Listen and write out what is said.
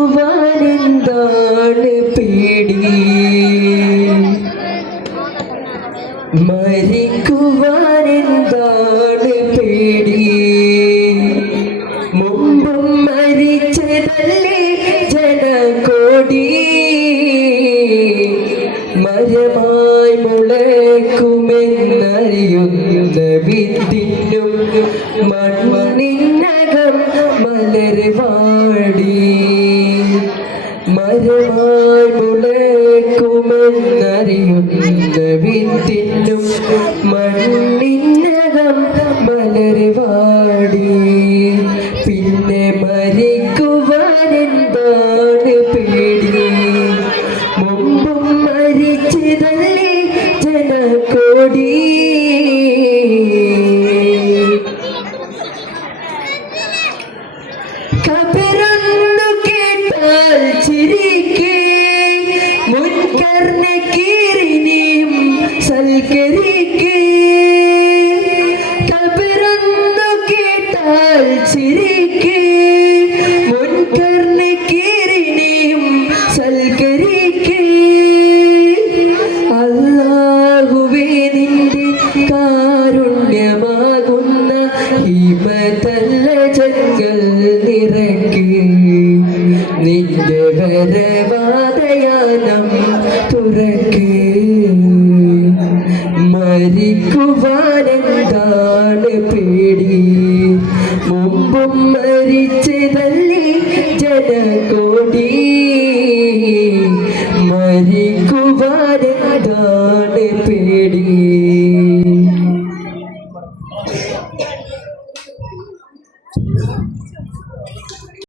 എന്താണ് പേടി? മരിക്കുവാൻ എന്താണ് പേടി? മുമ്പും മരിച്ചതല്ലേ ജനകോടി? മരമായി മുളക്കുമെന്നറിയുന്ന വിത്തിനും മണ്ണിനകം മലർ വാടി. മണ്ണിനകം മലര് വാടി. പിന്നെ മരിക്കുവാനെന്താണ് പേടി? മുമ്പും മരിച്ചതല്ലേ ജനകോടി. കബറൊന്നു കേട്ടാൽ ചിരിക്കേ. മുൻകർണ കീറിനെയും സൽക്കരിക്കേ. ഹിമതല്ലജങ്ങൾ നിറക്ക് നിന്റെ വരവാദയാനം തുറക്ക് മരിക്കുവാനെന്താണ് പേടി മുമ്പും മരിച്ചതല്ലേ ജനകോടി മരിക്കുവാനെന്താണ് പേടി